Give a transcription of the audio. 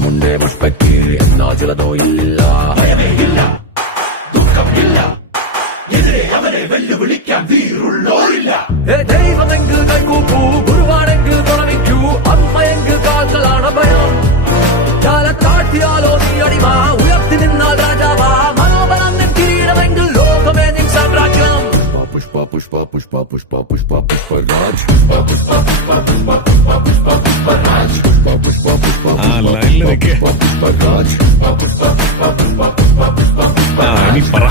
ചാമുണ്ടേ പുഷ്പയ്ക്ക് എന്നാ ചിലതോ ഇല്ല, ഭയമേ ഇല്ല, ദുഃഖമില്ല, എതിരെ അവരെ വെല്ലുവിളിക്കാൻ വീറുള്ളോരില്ല. ദൈവമെങ്കിൽ കൈകൂപ്പൂ, ഗുരുവാണെങ്കിൽ തുണവിക്കൂ, അമ്മയെങ്കിൽ കാൽക്കളാണ് ഭയം. കാലത്താഴ്ത്തിയാലോ നീ അടിമ, ഉയർത്തി നിന്നാൽ രാജാവാ, മനോബലം നിൻ കിരീടമെങ്കിൽ ലോകമേ നിൻ സാമ്രാജ്യം. പുഷ്പ പുഷ്പ പുഷ്പ പുഷ്പ പുഷ്പ പുഷ്പരാജ്, പുഷ്പ പുഷ്പ പുഷ്പ പുഷ്പ പുഷ്പ പുഷ്പ പുഷ്പരാജ്, പുഷ്പ പുഷ്പ പുഷ്പ പുഷ്പരാജ്, പുഷ്പ പുഷ്പ പുഷ്പ പുഷ്പ പുഷ്പ പുഷ്പ പുഷ്പ. ഇനി പറ.